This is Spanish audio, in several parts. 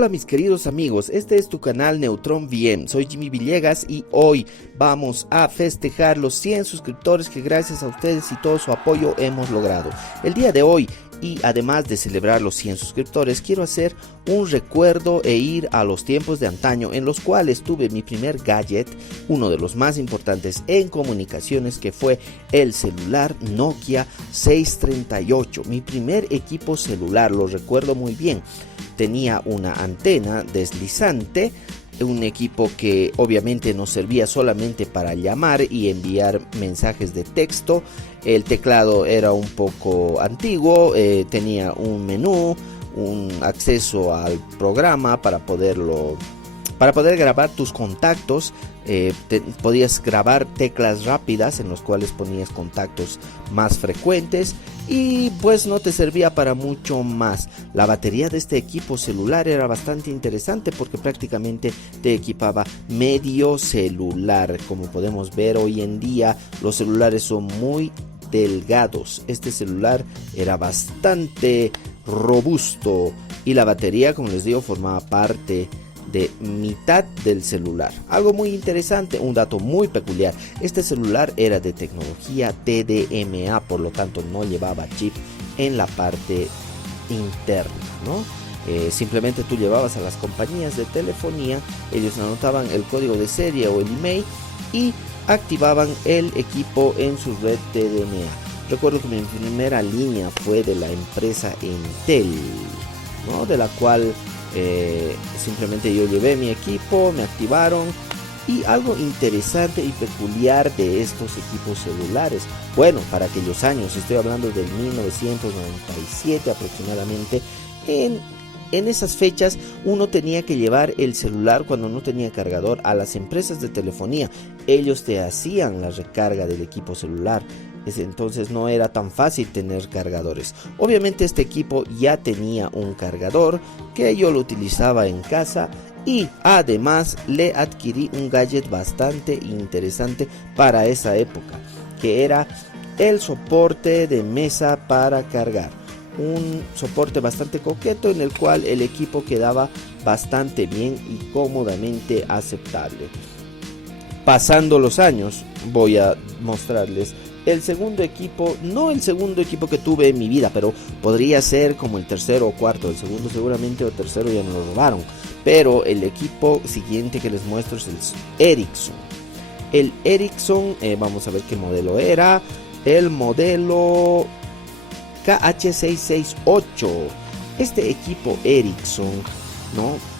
Hola mis queridos amigos, este es tu canal Neutron VM, soy Jimmy Villegas y hoy vamos a festejar los 100 suscriptores que gracias a ustedes y todo su apoyo hemos logrado. El día de hoy, y además de celebrar los 100 suscriptores, quiero hacer un recuerdo e ir a los tiempos de antaño en los cuales tuve mi primer gadget, uno de los más importantes en comunicaciones, que fue el celular Nokia 638, mi primer equipo celular, lo recuerdo muy bien. Tenía una antena deslizante, un equipo que obviamente nos servía solamente para llamar y enviar mensajes de texto. El teclado era un poco antiguo, tenía un menú, un acceso al programa para poder grabar tus contactos. Podías grabar teclas rápidas en los cuales ponías contactos más frecuentes y pues no te servía para mucho más. La batería de este equipo celular era bastante interesante porque prácticamente te equipaba medio celular. Como podemos ver hoy en día, los celulares son muy delgados. Este celular era bastante robusto y la batería, como les digo, formaba parte de mitad del celular. Algo muy interesante, un dato muy peculiar: este celular era de tecnología TDMA, por lo tanto no llevaba chip en la parte interna, ¿no? Simplemente tú llevabas a las compañías de telefonía, ellos anotaban el código de serie o el email y activaban el equipo en su red TDMA. Recuerdo que mi primera línea fue de la empresa Entel, ¿no? De la cual simplemente yo llevé mi equipo, me activaron. Y algo interesante y peculiar de estos equipos celulares, bueno, para aquellos años, estoy hablando del 1997 aproximadamente, en esas fechas uno tenía que llevar el celular cuando no tenía cargador a las empresas de telefonía. Ellos te hacían la recarga del equipo celular. Entonces no era tan fácil tener cargadores. Obviamente este equipo ya tenía un cargador que yo lo utilizaba en casa y además le adquirí un gadget bastante interesante para esa época, que era el soporte de mesa para cargar. Un soporte bastante coqueto en el cual el equipo quedaba bastante bien y cómodamente aceptable. Pasando los años, voy a mostrarles el segundo equipo, no el segundo equipo que tuve en mi vida, pero podría ser como el tercero o cuarto. El segundo seguramente, o tercero ya me lo robaron. Pero el equipo siguiente que les muestro es el Ericsson. El Ericsson, vamos a ver qué modelo era. El modelo KH668. Este equipo Ericsson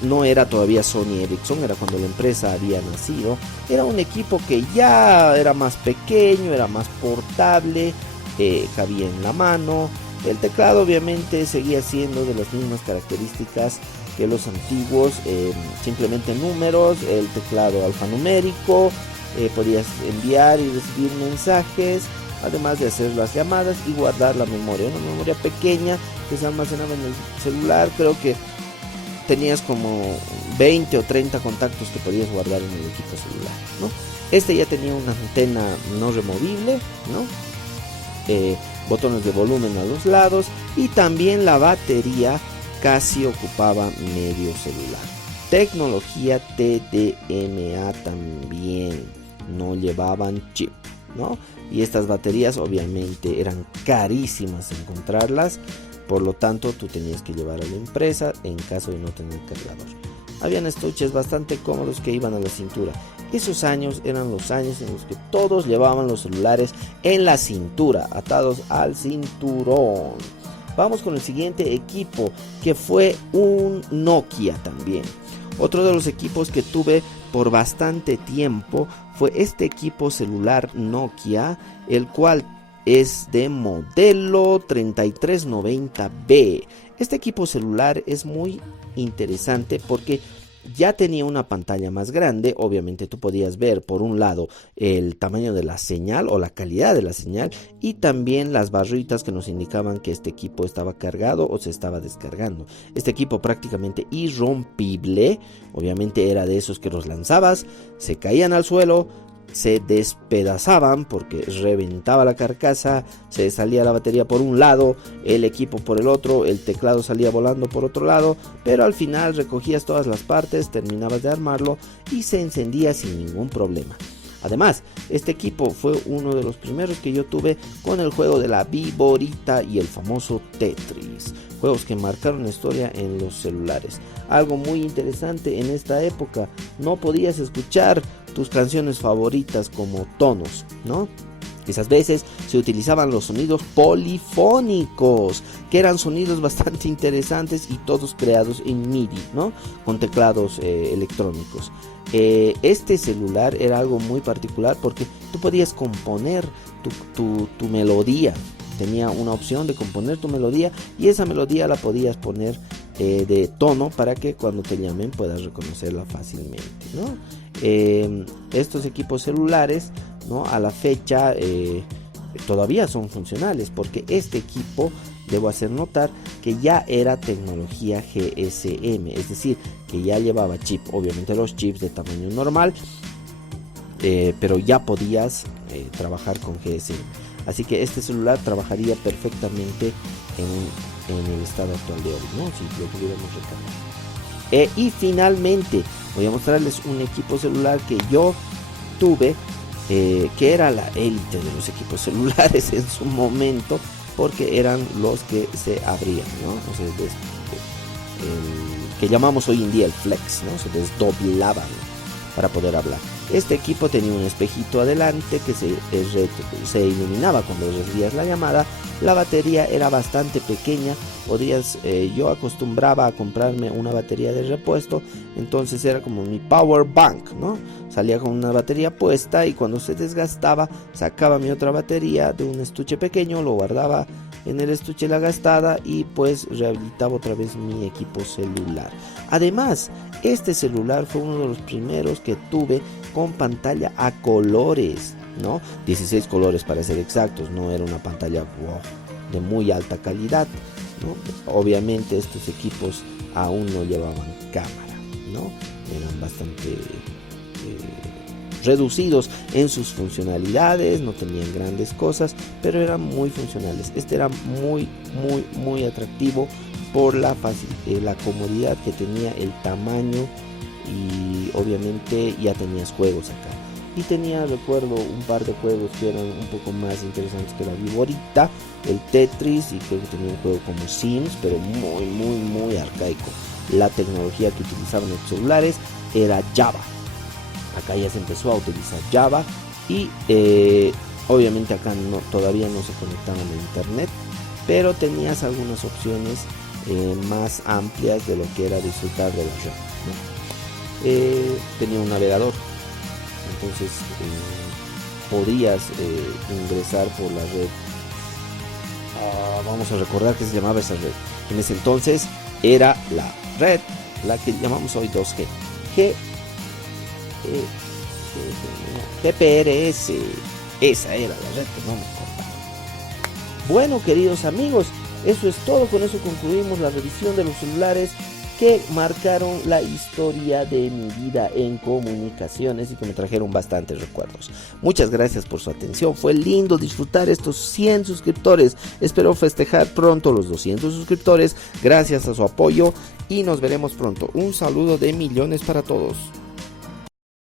no era todavía Sony Ericsson, era cuando la empresa había nacido. Era un equipo que ya era más pequeño, era más portable, cabía en la mano. El teclado obviamente seguía siendo de las mismas características que los antiguos, simplemente números, el teclado alfanumérico, podías enviar y recibir mensajes, además de hacer las llamadas y guardar la memoria, una memoria pequeña que se almacenaba en el celular. Creo que tenías como 20 o 30 contactos que podías guardar en el equipo celular, ¿no? Este ya tenía una antena no removible, ¿no? Botones de volumen a los lados y también la batería casi ocupaba medio celular. Tecnología TDMA también, no llevaban chip, ¿no? Y estas baterías obviamente eran carísimas encontrarlas. Por lo tanto, tú tenías que llevar a la empresa en caso de no tener cargador. Habían estuches bastante cómodos que iban a la cintura. Esos años eran los años en los que todos llevaban los celulares en la cintura, atados al cinturón. Vamos con el siguiente equipo, que fue un Nokia también. Otro de los equipos que tuve por bastante tiempo fue este equipo celular Nokia, el cual es de modelo 3390B. Este equipo celular es muy interesante porque ya tenía una pantalla más grande. Obviamente tú podías ver por un lado el tamaño de la señal o la calidad de la señal y también las barritas que nos indicaban que este equipo estaba cargado o se estaba descargando. Este equipo prácticamente irrompible, obviamente era de esos que los lanzabas, se caían al suelo, se despedazaban porque reventaba la carcasa, se salía la batería por un lado, el equipo por el otro, el teclado salía volando por otro lado, pero al final recogías todas las partes, terminabas de armarlo y se encendía sin ningún problema. Además, este equipo fue uno de los primeros que yo tuve con el juego de la Viborita y el famoso Tetris, juegos que marcaron historia en los celulares. Algo muy interesante en esta época, no podías escuchar tus canciones favoritas como tonos, ¿no? Esas veces se utilizaban los sonidos polifónicos, que eran sonidos bastante interesantes y todos creados en MIDI, ¿no? Con teclados electrónicos. Este celular era algo muy particular porque tú podías componer tu melodía. Tenía una opción de componer tu melodía y esa melodía la podías poner de tono para que cuando te llamen puedas reconocerla fácilmente, ¿no? Estos equipos celulares, ¿no? A la fecha todavía son funcionales porque este equipo, debo hacer notar que ya era tecnología GSM, es decir, que ya llevaba chip, obviamente los chips de tamaño normal, pero ya podías trabajar con GSM. Así que este celular trabajaría perfectamente en el estado actual de hoy, ¿no? Si lo pudiéramos recargar. Y finalmente voy a mostrarles un equipo celular que yo tuve, que era la élite de los equipos celulares en su momento, porque eran los que se abrían, ¿no? O sea, que llamamos hoy en día el flex, ¿no? Se desdoblaban para poder hablar. Este equipo tenía un espejito adelante que se iluminaba cuando recibías la llamada. La batería era bastante pequeña. Yo acostumbraba a comprarme una batería de repuesto, entonces era como mi power bank, ¿no? Salía con una batería puesta y cuando se desgastaba sacaba mi otra batería de un estuche pequeño, lo guardaba en el estuche la gastada y pues rehabilitaba otra vez mi equipo celular. Además, este celular fue uno de los primeros que tuve con pantalla a colores, ¿no? 16 colores para ser exactos, no era una pantalla de muy alta calidad, ¿no? Obviamente estos equipos aún no llevaban cámara, ¿no? Eran bastante reducidos en sus funcionalidades, no tenían grandes cosas, pero eran muy funcionales. Este era muy atractivo por la comodidad que tenía, el tamaño, y obviamente ya tenías juegos acá. Y tenía, recuerdo, un par de juegos que eran un poco más interesantes que la Viborita, el Tetris, y creo que tenía un juego como Sims, pero muy arcaico. La tecnología que utilizaban los celulares era Java. Acá ya se empezó a utilizar Java y obviamente acá todavía no se conectaban a internet, pero tenías algunas opciones más amplias de lo que era disfrutar de la red, ¿no? Tenía un navegador, entonces podías ingresar por la red. Vamos a recordar que se llamaba esa red. En ese entonces era la red, la que llamamos hoy 2G. GPRS, esa era la red que no me acordaba. Bueno, queridos amigos, eso es todo. Con eso concluimos la revisión de los celulares que marcaron la historia de mi vida en comunicaciones y que me trajeron bastantes recuerdos. Muchas gracias por su atención. Fue lindo disfrutar estos 100 suscriptores. Espero festejar pronto los 200 suscriptores gracias a su apoyo y nos veremos pronto. Un saludo de millones para todos.